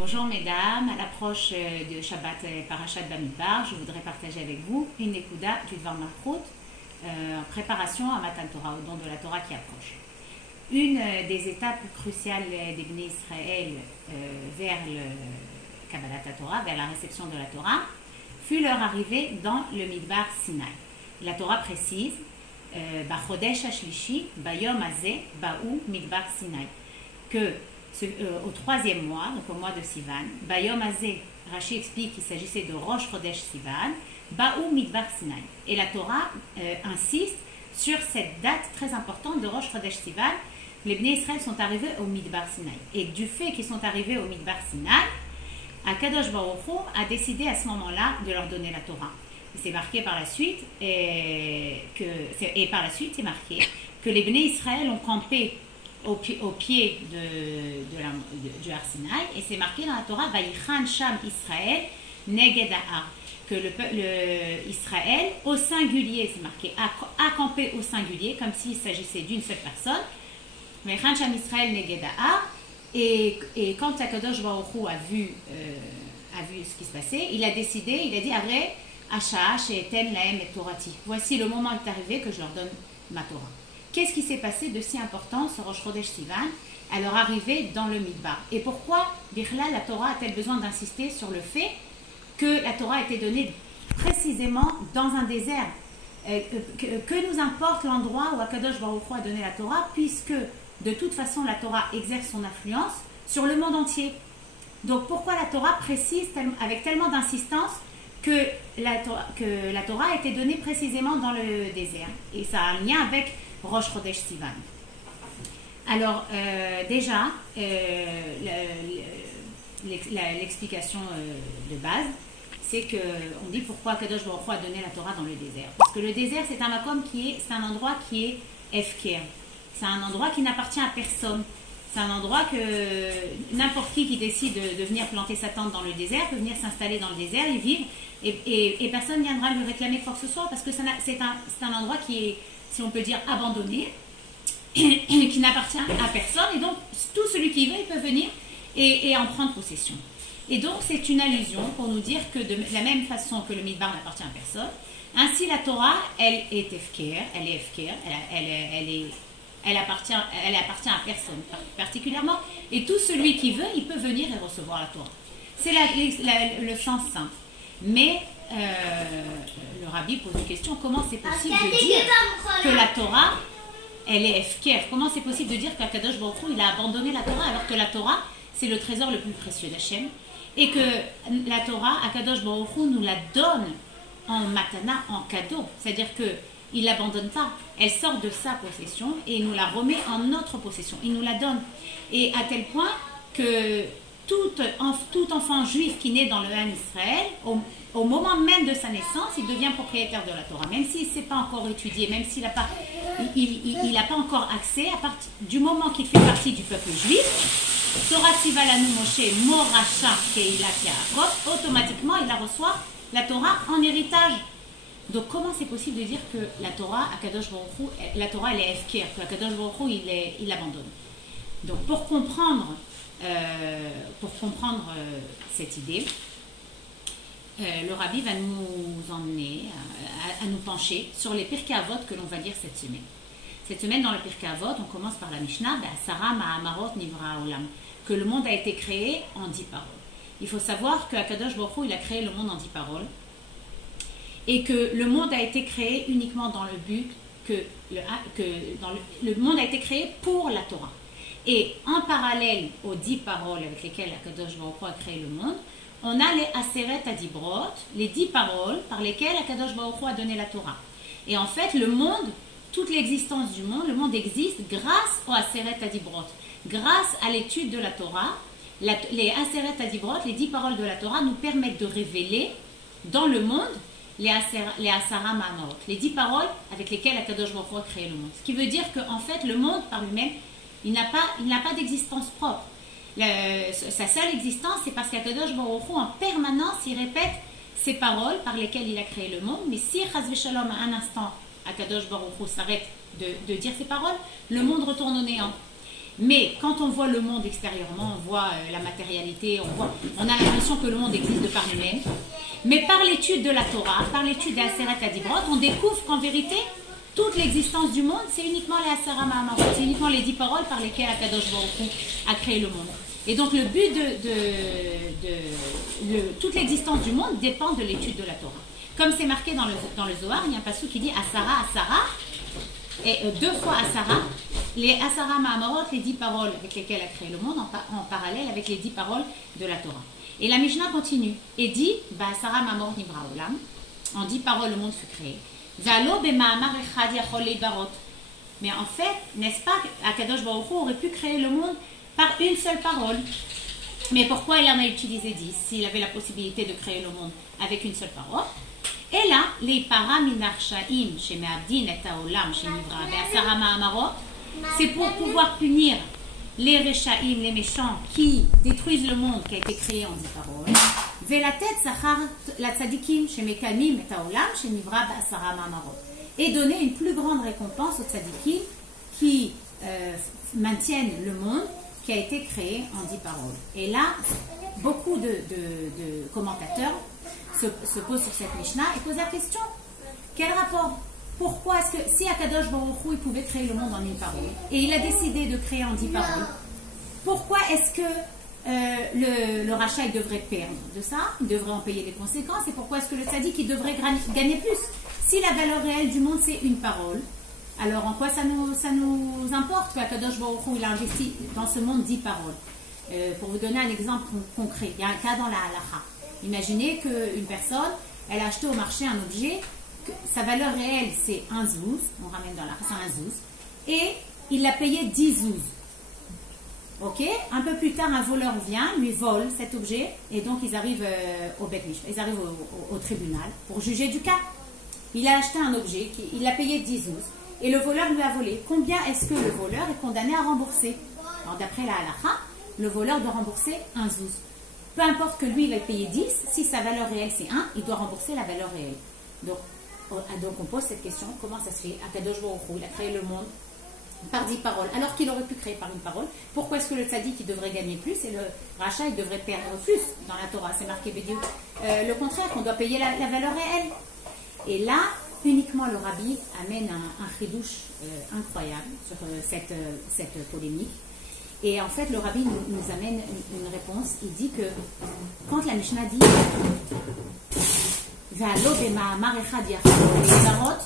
Bonjour mesdames, à l'approche de Shabbat Parashat Bamidbar, je voudrais partager avec vous une ékouda du Dvar Malchut en préparation à Matan Torah, au don de la Torah qui approche. Une des étapes cruciales des Bnei Israël vers le Kabbalat Torah, vers la réception de la Torah, fut leur arrivée dans le Midbar Sinaï. La Torah précise Bachodesh Hashlishi, Bayom Hazeh, Baou Midbar Sinaï, que au troisième mois, donc au mois de Sivan, Bayom Hazeh, Rashi explique qu'il s'agissait de Rosh Chodesh Sivan, Baou Midbar Sinaï. Et la Torah insiste sur cette date très importante de Rosh Chodesh Sivan. Les Bnei Israël sont arrivés au Midbar Sinaï. Et du fait qu'ils sont arrivés au Midbar Sinaï, Akadosh Baruch Hu a décidé à ce moment-là de leur donner la Torah. C'est marqué par la suite, c'est marqué que les Bnei Israël ont campé au pied du Har Sinaï, et c'est marqué dans la Torah Vayichan Sham Israël Neged Ha'ar, que le Israël au singulier, c'est marqué, a campé au singulier, comme s'il s'agissait d'une seule personne. Vayichan Sham Israël Neged Ha'ar, et quand Akadosh Baruch Hu a vu ce qui se passait, il a décidé, il a dit Avre Asha She'eten Lahem et Torati. Voici le moment est arrivé que je leur donne ma Torah. Qu'est-ce qui s'est passé de si important ce Rosh Chodesh Sivan à leur arrivée dans le Midbar? Et pourquoi, Birla, la Torah a-t-elle besoin d'insister sur le fait que la Torah a été donnée précisément dans un désert? Que nous importe l'endroit où Akadosh Baruch Hu a donné la Torah, puisque de toute façon la Torah exerce son influence sur le monde entier. Donc pourquoi la Torah précise avec tellement d'insistance que la Torah a été donnée précisément dans le désert? Et ça a un lien avec Rosh Chodesh Sivan. Alors, déjà, l'explication de base, c'est qu'on dit pourquoi Kadosh Baruch Hu a donné la Torah dans le désert. Parce que le désert, c'est un endroit qui est efker. C'est un endroit qui n'appartient à personne. C'est un endroit que n'importe qui décide de venir planter sa tente dans le désert peut venir s'installer dans le désert, y vivre, et personne ne viendra lui réclamer quoi que ce soit, parce que c'est un endroit qui est, si on peut dire, abandonné, qui n'appartient à personne, et donc tout celui qui veut, il peut venir et en prendre possession. Et donc c'est une allusion pour nous dire que de la même façon que le Midbar n'appartient à personne, ainsi la Torah, elle est efker, elle appartient à personne particulièrement, et tout celui qui veut, il peut venir et recevoir la Torah. C'est le sens simple. Mais le rabbi pose une question, comment c'est possible de dire que la Torah, elle est efker? Comment c'est possible de dire qu'Akadosh Baruch Hu, il a abandonné la Torah, alors que la Torah, c'est le trésor le plus précieux d'Hachem, et que la Torah, Akadosh Baruch Hu nous la donne en matana, en cadeau, c'est-à-dire que il ne l'abandonne pas, elle sort de sa possession et il nous la remet en notre possession, il nous la donne. Et à tel point que tout enfant juif qui naît dans le Ham Israël, au moment même de sa naissance, il devient propriétaire de la Torah, même s'il ne s'est pas encore étudié, même s'il n'a pas, encore accès, à partir du moment qu'il fait partie du peuple juif, Torah Tivalanu Moshe Moracha Keilat Yaakov, automatiquement il la reçoit, la Torah, en héritage. Donc comment c'est possible de dire que la Torah, Akadosh Baruch Hu, la Torah elle est efker, que Akadosh Baruch Hu il l'abandonne? Donc pour comprendre cette idée, le rabbi va nous emmener à nous pencher sur les Pirkei Avot que l'on va lire cette semaine. Cette semaine dans le Pirkei Avot, on commence par la Mishnah, Sarah Ma'amarot Nivra Olam, que le monde a été créé en 10 paroles. Il faut savoir que Akadosh Baruch Hu, il a créé le monde en 10 paroles, et que le monde a été créé uniquement dans le but le monde a été créé pour la Torah. Et en parallèle aux 10 paroles avec lesquelles Akadosh Baruch Hu a créé le monde, on a les Aseret Adibrot, les 10 paroles par lesquelles Akadosh Baruch Hu a donné la Torah. Et en fait, le monde, toute l'existence du monde, le monde existe grâce aux Aseret Adibrot, grâce à l'étude de la Torah. Les Aseret Adibrot, les 10 paroles de la Torah, nous permettent de révéler dans le monde les Asara Ma'amarot, les 10 paroles avec lesquelles Akadosh Baruch Hu a créé le monde. Ce qui veut dire qu'en fait, le monde par lui-même, il n'a pas d'existence propre. Sa seule existence, c'est parce qu'Akadosh Baruch Hu, en permanence, il répète ces paroles par lesquelles il a créé le monde. Mais si, Chas v'Shalom, à un instant, Akadosh Baruch Hu s'arrête de dire ces paroles, le monde retourne au néant. Mais quand on voit le monde extérieurement, on voit la matérialité, on a l'impression que le monde existe de par lui-même. Mais par l'étude de la Torah, par l'étude des Aseret Adibrot, on découvre qu'en vérité, toute l'existence du monde, c'est uniquement les Asara Ma'amarot, c'est uniquement les 10 paroles par lesquelles Akadosh Baruch Hu a créé le monde. Et donc le but toute l'existence du monde dépend de l'étude de la Torah. Comme c'est marqué dans le Zohar, il y a un passage qui dit Asara, Asara, et 2 fois Asara, les Asara Ma'amarot, les 10 paroles avec lesquelles a créé le monde, en parallèle avec les 10 paroles de la Torah. Et la Mishnah continue et dit Asara Ma'amarot Nivra Olam, en 10 paroles le monde fut créé. Mais en fait, n'est-ce pas, Akadosh Baruch Hu aurait pu créer le monde par une seule parole. Mais pourquoi il en a utilisé 10 s'il avait la possibilité de créer le monde avec une seule parole? Et là, les paraminarchaim chez Me'abdin et Taolam chez Nivra Be'asara Ma'amarot, c'est pour pouvoir punir les Rechaim, les méchants qui détruisent le monde qui a été créé en 10 paroles. Et donner une plus grande récompense aux tzadikim qui maintiennent le monde qui a été créé en 10 paroles. Et là, beaucoup de commentateurs se posent sur cette Mishnah et posent la question, quel rapport? Pourquoi est-ce que si Akadosh Baruch Hu il pouvait créer le monde en une parole et il a décidé de créer en 10 paroles, pourquoi est-ce que le rachat il devrait perdre de ça, il devrait en payer les conséquences, et pourquoi est-ce que le tzaddik il devrait gagner plus? Si la valeur réelle du monde c'est une parole, alors en quoi ça nous importe qu'Akadosh Baruch Hu il a investi dans ce monde 10 paroles? Pour vous donner un exemple concret, il y a un cas dans la halacha. Imaginez qu'une personne, elle a acheté au marché un objet, sa valeur réelle c'est un zouz, on ramène dans la halacha un zouz, et il l'a payé 10 zouz. Ok, un peu plus tard, un voleur vient, lui vole cet objet, et donc ils arrivent au Bet Mishpat, ils arrivent au tribunal pour juger du cas. Il a acheté un objet, il l'a payé 10 zouz, et le voleur lui a volé. Combien est-ce que le voleur est condamné à rembourser? Alors d'après la halakha, le voleur doit rembourser un zouz. Peu importe que lui il a payé 10, si sa valeur réelle c'est 1, il doit rembourser la valeur réelle. Donc on pose cette question, comment ça se fait? Akadosh Baruch Hu, il a créé le monde par 10 paroles, alors qu'il aurait pu créer par une parole. Pourquoi est-ce que le tzaddik il devrait gagner plus et le rachat il devrait perdre plus? Dans la Torah, c'est marqué Bédiou. Le contraire, qu'on doit payer la valeur réelle. Et là, uniquement le rabbi amène un chidouche incroyable sur cette polémique. Et en fait, le rabbi nous amène une réponse. Il dit que quand la Mishnah dit Ve'alo b'ma'amar echad yachol le'izarot,